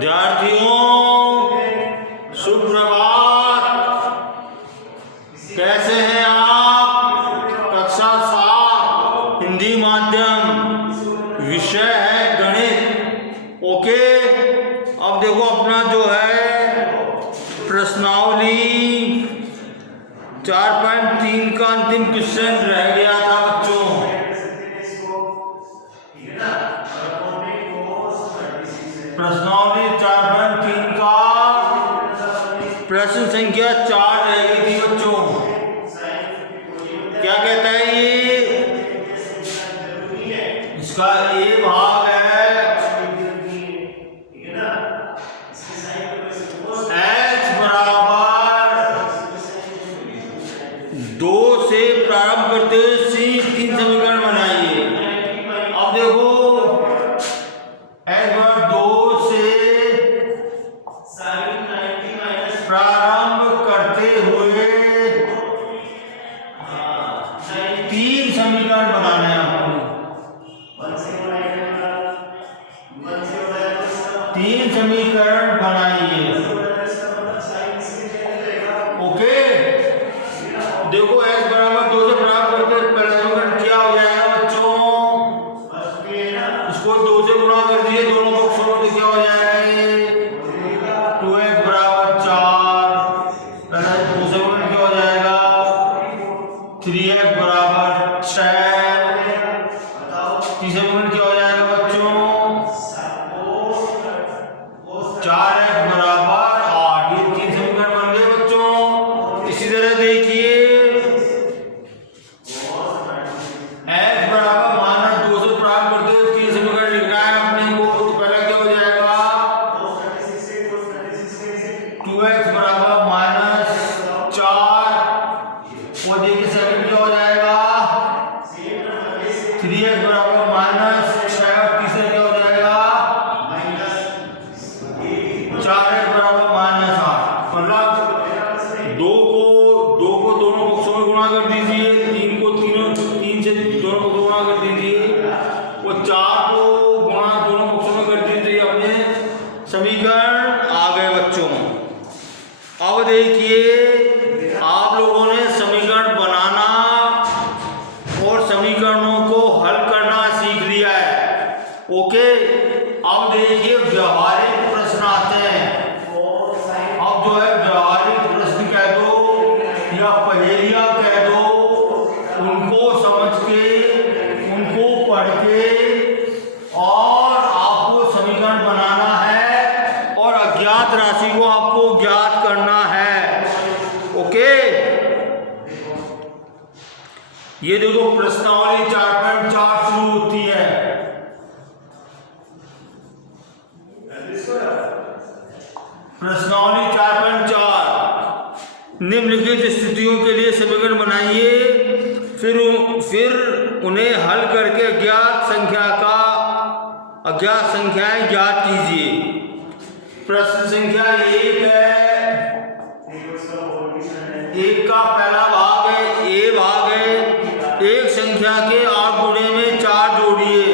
विद्यार्थियों सुप्रभात। कैसे हैं आप? कक्षा 7 हिंदी माध्यम, विषय है गणित। ओके, अब देखो अपना जो है प्रश्नावली 4.3 का अंतिम क्वेश्चन रह गया था बच्चों। प्रश्नावली 4.3 का प्रश्न संख्या 4 रह गई थी बच्चों। क्या कहता है ये? इसका ए भाग है h बराबर 2 से प्रारंभ करते हुए तीन समीकरण बनाइए। अब देखो h बराबर 2 से प्रारंभ करते हुए 3 समीकरण बनाने हैं आपको। 3 समीकरण बनाइए। ओके, देखो h बराबर 2 से प्रारंभ करते हुए पहला समीकरण क्या हो जाएगा बच्चों? इसको 2 से गुणा कर दिए दोनों पक्षों में, तो क्या हो जाएगा ये? 2x बराबर 4। पहला दूसरा समीकरण क्या हो जाएगा? 3x बराबर 6। तीसरा समीकरण क्या हो जाएगा बच्चों? 4x बराबर 8। ये 3 समीकरण बन गए बच्चों। इसी तरह देखिए x बराबर -2 से प्रारंभ करते हुए 3 समीकरण लिखना है अपने को। तो पहला क्या हो जाएगा? 2x बराबर -4। और देखिए सेकंड क्या हो जाएगा? 3x बराबर -6। और तीसरा क्या हो जाएगा? 4x बराबर -8। मतलब 2 को दोनों पक्षों में गुणा कर दीजिए, 3 से दोनों पक्षों में गुणा कर दीजिए, और 4 को गुणा दोनों पक्षों में कर दीजिए। अपने समीकरण आ गए बच्चों। अब देखिए आप लोगों ने समीकरण बनाना और समीकरणों को हल करना सीख लिया है। ओके, अब देखिए व्यवहारिक प्रश्न आते हैं। अब जो है व्यवहारिक प्रश्न कह दो या पहेलियां कह दो, उनको समझ के, उनको पढ़ के और आपको समीकरण बनाना है और अज्ञात राशि को आपको ज्ञात करना है। ओके, ये देखो प्रश्नावली 4.4 शुरू होती है। प्रश्नावली 4.4 निम्नलिखित स्थितियों के लिए समीकरण बनाइए, फिर उन्हें हल करके अज्ञात संख्याएं ज्ञात कीजिए। प्रश्न संख्या 1 है। 1 का पहला भाग है, ए भाग है। एक संख्या के 8 गुणे में 4 जोड़िए,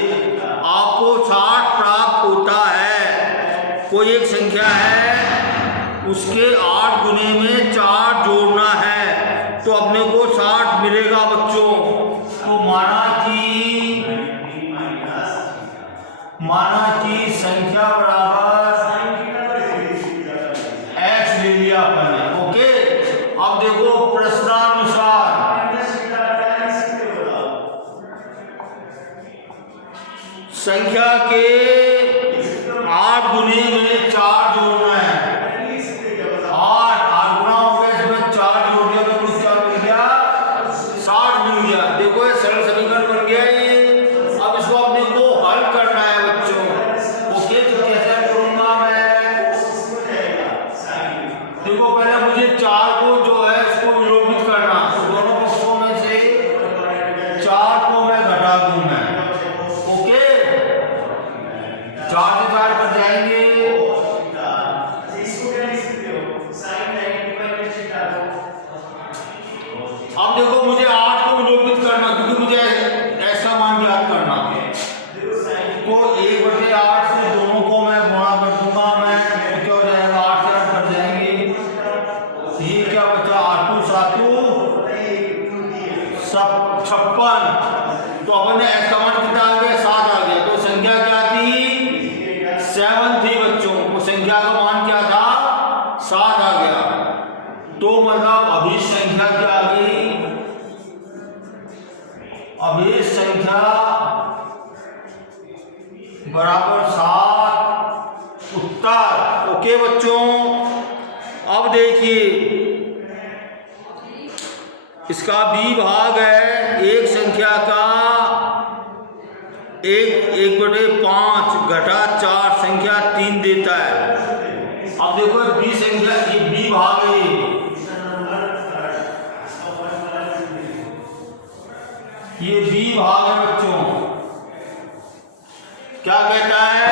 आपको 60 प्राप्त होता है। कोई एक संख्या है, उसके 8 गुणे में 4 जोड़ना है, तो अपने को 60 मिलेगा बच्चों। तो माना कि संख्या बराबर x ले लिया अपने। ओके, अब देखो प्रश्नानुसार संख्या के 8 गुने में 4 जोड़ना है। 8 गुना हो गया, इसमें 4 जोड़ दिया तो कुछ क्या मिल गया? 60 मिल गया। देखो ये सरल समीकरण बन गया ये। अब इसको अपने को हल करना है बच्चों। ओके, तो कैसे करूंगा मैं? देखो पहले मुझे 4 को जो है इसको विलोपित करना, तो दोनों पक्षों में से 4 को मैं घटा दूं मैं। ओके, 7 थी बच्चों, वो संख्या का मान क्या था 7 आ गया। तो मतलब अभी संख्या क्या आ गई, अभी संख्या बराबर 7 उत्तर। ओके बच्चों, अब देखिए इसका बी भाग है एक संख्या का 1/5 घटा 4 संख्या 3 देता है। अब देखो बी संख्या, ये बी भाग है, ये बी भाग है बच्चों। क्या कहता है,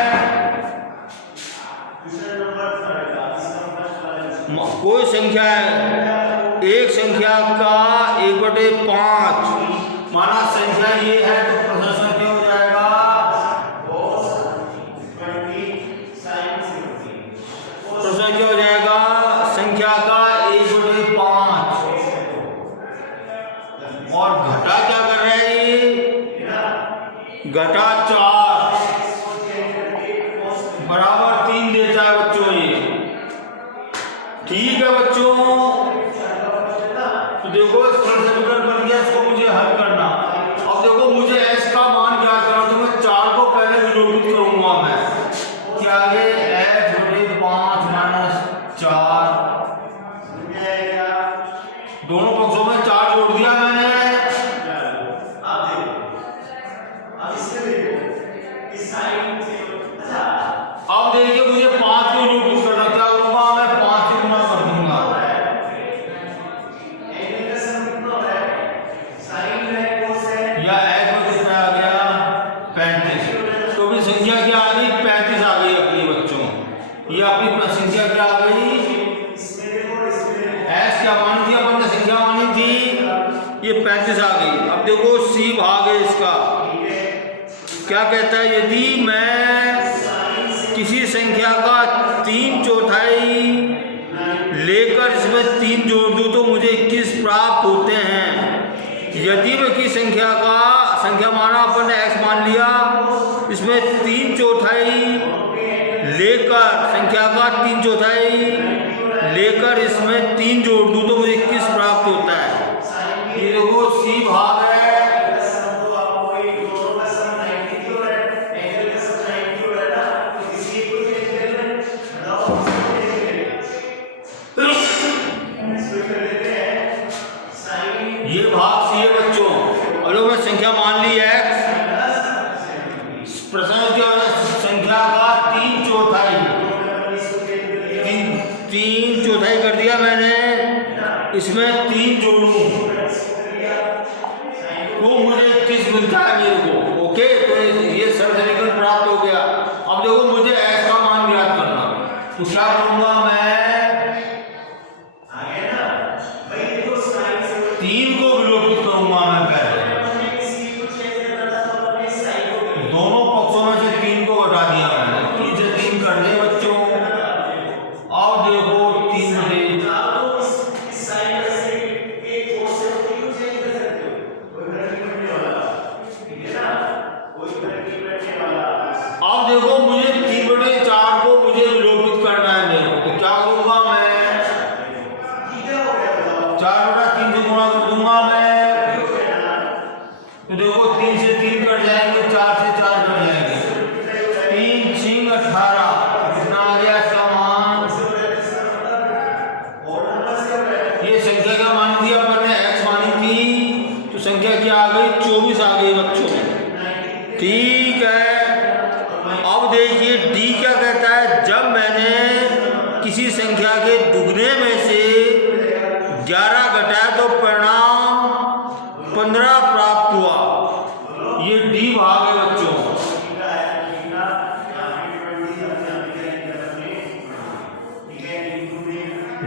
कोई संख्या है एक संख्या का 1/5 माना संख्या ये है, तो प्रश्न क्या हो जाएगा, प्रश्न क्या हो जाएगा, संख्या का 1/5 और घटा क्या कर रहा है ये, घटा 4 बराबर 3 देता है बच्चों ये। ठीक है बच्चों, तो देखो समीकरण बन गया, इसको मुझे हल करना। अब देखो मुझे s का मान क्या करना, तो मैं 4 को पहले विलोपित करूंगा मैं, क्या आगे h/5 - 4, दोनों पक्षों में 4 जोड़ दिया मैंने। अब देखिए मुझे 5 को विलोपित करना, क्या करूंगा मैं 5 से गुना कर दूंगा, या h में कितना आ गया 35। तो भी संख्या क्या आ गई 35 आ गई अपनी बच्चों, ये अपनी संख्या क्या आ गई, s क्या मानी थी अपन ने, संख्या मानी थी, ये 35 आ गई। अब देखो सी भाग है इसका, क्या कहता है, यदि मैं किसी संख्या का 3/4 लेकर इसमें 3 जोड़ दूं तो मुझे 21 प्राप्त होते हैं। यदि मैं किसी संख्या का, संख्या माना अपन ने x मान लिया, इसमें 3/4 लेकर, संख्या का 3/4 लेकर इसमें 3 जोड़ दूं तो मुझे 21 प्राप्त होता है। ये देखो सी भाग है, ये भाग सी है बच्चों। और मैं संख्या मान ली x, प्रश्न क्या है, संख्या का 3/4 कर दिया मैंने, इसमें 3 जोड़ूं तो मुझे 21 मिलता है मेरे को। ओके, तो ये सरल समीकरण प्राप्त हो गया। अब देखो मुझे x का मान ज्ञात करना, तो क्या करूंगा मैं, 3 को विलोपित करूंगा मैं पहले, दोनों पक्षों में से 3 को घटा दिया मैंने, 3 से 3 कर दिए बच्चों। अब देखो 3/4, अब देखो मुझे 3/4 को मुझे विलोपित करना है मेरे को, तो क्या करूंगा मैं, 4/3 से गुणा कर दूंगा मैं, तो देखो 3 से 3 कट जाएंगे, 4 से 4 कट जाएंगे, 3 6 18, कितना आ गया इसका मान, ये संख्या क्या मानी थी अपन ने, x मानी थी, तो संख्या क्या आ गई 24 आ गई बच्चों। ठीक है, अब देखिए डी क्या कहता है, जब मैंने किसी संख्या के दुगने में से 11 घटाया तो परिणाम 15 प्राप्त हुआ। ये डी भाग है बच्चों।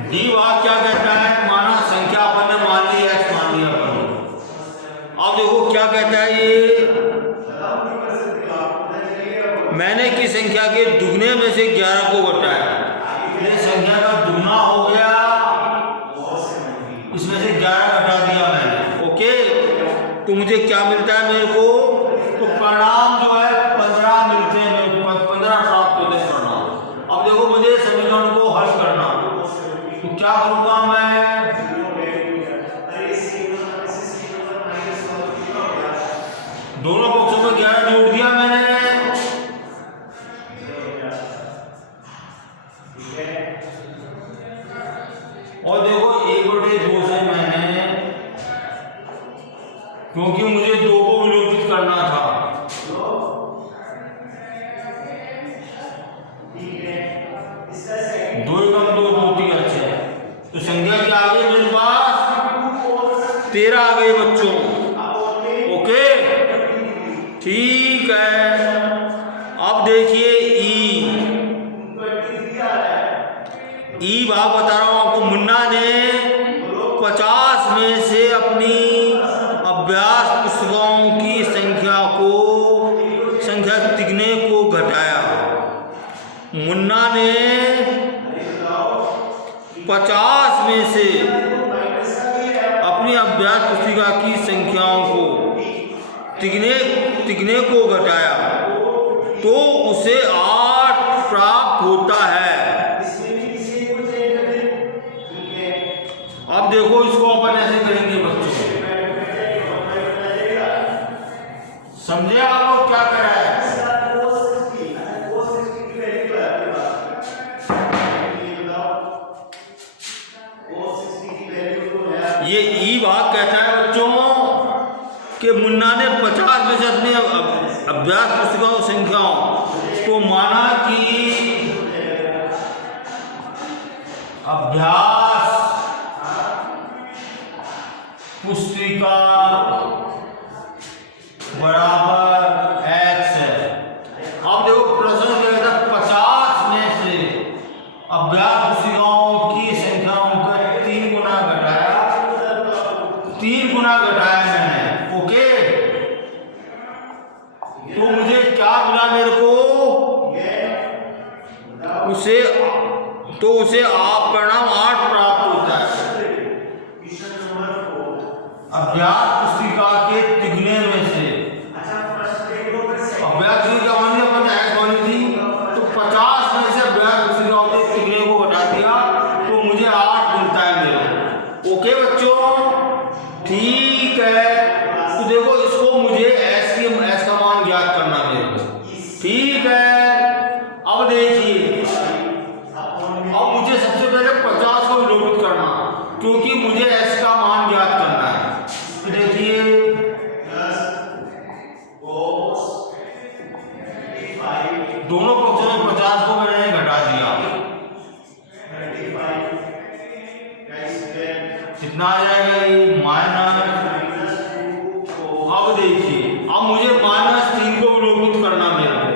डी भाग क्या कहता है, माना संख्या अपन ने मान ली, x मान लिया अपन ने। अब देखो क्या कहता है, ये मैंने किस संख्या के दुगने में से 11 को घटाया, ये संख्या का दुगना हो गया, इसमें से 11 घटा दिया मैंने। ओके, तो मुझे क्या मिलता है मेरे को, तो परिणाम जो है 15 मिलते हैं, 15 प्राप्त होते हैं। 2 एकम 2 2 3 अच्छा। तो संख्या क्या आ गई मेरे पास? 13 आ गई बच्चों। ओके ठीक है। अब देखिए ई भाग बता रहा हूं आपको। मुन्ना ने 50 में से अपनी अभ्यास पुस्तकों की संख्या तिगने को घटाया। मुन्ना ने 50 में से अपनी अभ्यास पुस्तिका की संख्याओं को तिगने को घटाया तो उसे 8 प्राप्त होता है। अब देखो इसको अपन ऐसे करेंगे बच्चों, समझे आप लोग क्या कर रहा है? ये ई भाग कहता है बच्चों कि मुन्ना ने 50 में से अपने अभ्यास पुस्तकों संख्याओं तो माना कि अभ्यास पुस्तिका बराबर x है। अब देखो प्रश्न कहता है 50 में से अभ्यास पुस्तिकाओं की संख्याओं का 3 गुना घटाया, 3 गुना घटाया मैंने। ओके तो मुझे क्या मिला मेरे को? उसे आप परिणाम 8 प्राप्त होता है। अभ्यास पुस्तिका के तिगने में से अभ्यास की क्या मानी अपन x मानी थी, तो 50 में से अभ्यास पुस्तिका के तिगने को घटा दिया तो मुझे 8 मिलता है मेरे। ओके बच्चों ठीक है। तो देखो इसको मुझे s का मान ज्ञात करना मेरे को। ठीक है अब देखिए, अब मुझे सबसे पहले 50 को विलोपित करना क्योंकि मुझे s का मान ज्ञात करना है। देखिए दोनों पक्षों में 50 को मैंने घटा दिया, कितना आ जाएगा ये? माइनस। अब देखिए अब मुझे -3 को विलोपित करना मेरे को,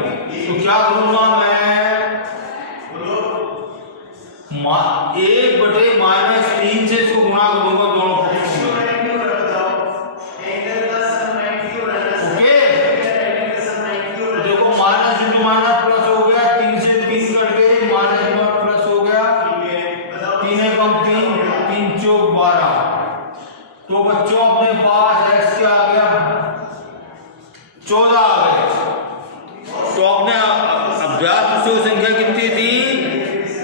तो क्या करूंगा मैं? 1/-3 से इसको गुणा करूंगा दोनों पक्षों में। ओके देखो माइनस इंटू माइनस प्लस हो गया, 3 से 3 कट गए, माइनस प्लस हो गया, 3 एकम 3, 3 चौक 12। तो बच्चों अपने पास x क्या आ गया? 14 आ गए। तो अपने अभ्यास पुस्तकों की संख्या कितनी थी?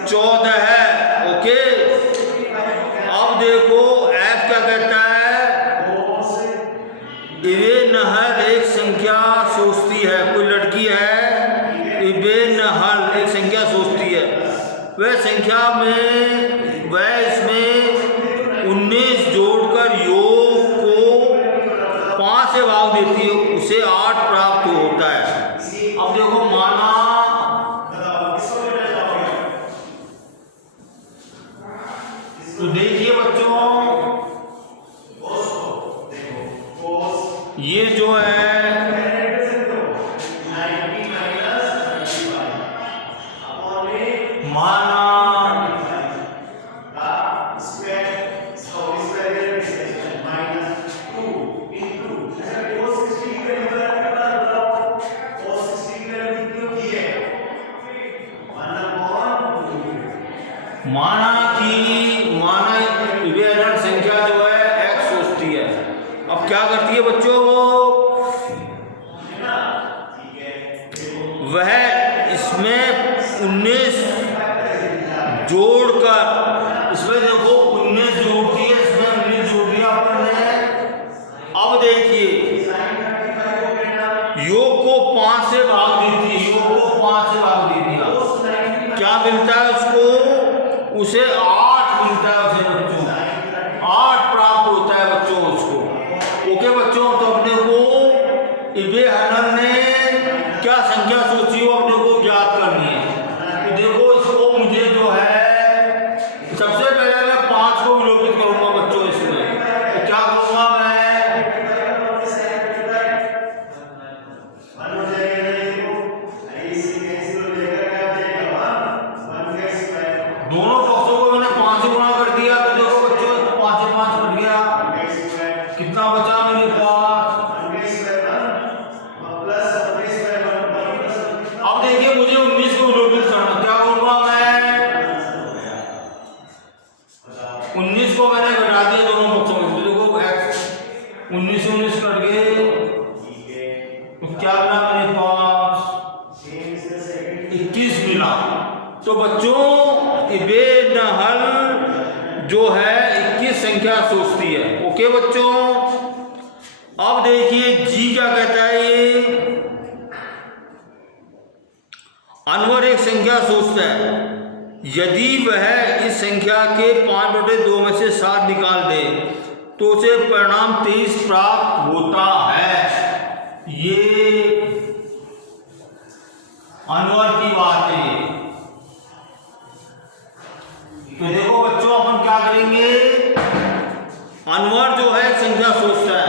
14 है। ओके अब देखो f क्या कहता है? इवे नहल एक संख्या सोचती है। कोई लड़की है, इवे नहल एक संख्या सोचती है। वह इसमें 19 जोड़कर योग को 5 से भाग देती है, उसे 8 प्राप्त होता है। अब देखो माना तो देखिए बच्चों ये जो है माना संख्या जो है x सोचती है। अब क्या करती है बच्चों? वह इसमें 19 जोड़कर, इसमें देखो 19 जोड़ती है, इसमें 19 जोड़ दिया अपन ने। अब देखिए योग को 5 से भाग देती है, योग को 5 से भाग दे दिया, क्या मिलता है उसको? उसे 8 मिलता है उसे बच्चों, 8 प्राप्त होता है बच्चों उसको। ओके बच्चों तो अपने को इबे हनन ने क्या संख्या सोची वो अपने को ज्ञात करनी है। तो देखो इसको मुझे दोनों पक्षों को मैंने 5 से गुणा कर दिया तो देखो बच्चों 5 से 5 कट गया, कितना बचा मेरे पास। अब देखिए मुझे 19 को विलोपित करना, क्या करूंगा मैं, 19 को मैंने घटा दिया दोनों पक्षों में, तो देखो x 19 से 19 कट गए तो क्या मिला मेरे पास 21 मिला। तो बच्चों बेनहल जो है 21 संख्या सोचती है। ओके बच्चों, अब देखिए जी क्या कहता है, ये अनवर एक संख्या सोचता है, यदि वह इस संख्या के 5/2 में से 7 निकाल दे तो उसे परिणाम 23 प्राप्त होता है। ये अनवर की बात है। तो देखो बच्चों अपन क्या करेंगे, अनवर जो है संख्या सोचता है,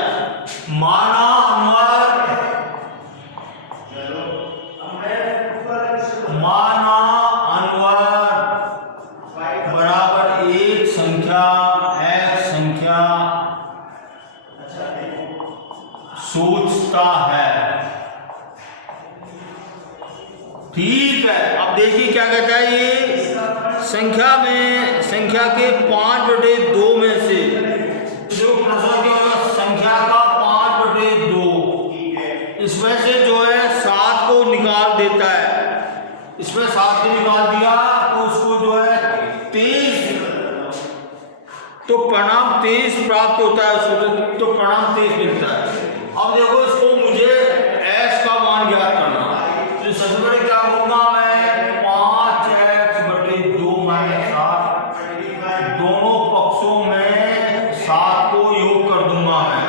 माना अनवर बराबर एक संख्या x संख्या सोचता है, ठीक है। अब देखिए क्या कहता है, ये संख्या के 5/2 में से जो प्रश्न क्या होगा, संख्या का 5/2 इसमें से जो है 7 को निकाल देता है, इसमें 7 को निकाल दिया तो उसको जो है 23, तो परिणाम 23 प्राप्त होता है उसको, तो परिणाम 23 मिलता है। अब देखो इसको मुझे x का मान ज्ञात करना, तो सबसे पहले क्या करूंगा मैं, 5x/2 - 7 दोनों पक्षों में 7 को योग कर दूंगा मैं।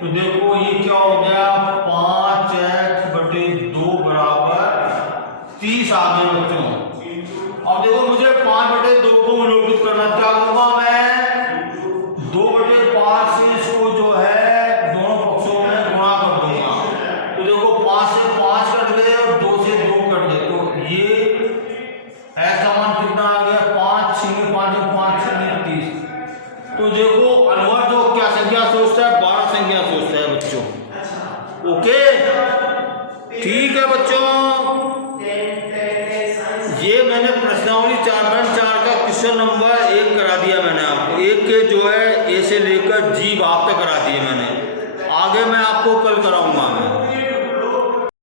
तो देखो ये क्या हो गया, 5x/2 बराबर 30 आ गए बच्चों। अब देखो मुझे 5/2 को विलोपित करना, क्या करूंगा मैं, 2/5 से इसको जो है दोनों पक्षों में गुणा कर दूंगा। तो देखो 5 से 5 कट गए और 2 से 2 कट गए, तो ये ऐसा मान कितना आ गया, 5 × 5 = 5 × 30। तो देखो अनवर जो क्या संख्या सोचता है, 12 संख्या सोचता है बच्चों। ओके ठीक है बच्चों, ये मैंने प्रश्नावली 4.4 का क्वेश्चन नंबर 1 करा दिया मैंने आपको, 1 के जो है ए से लेकर जी भाग तक करा दिए मैंने। आगे मैं आपको कल कराऊंगा मैं।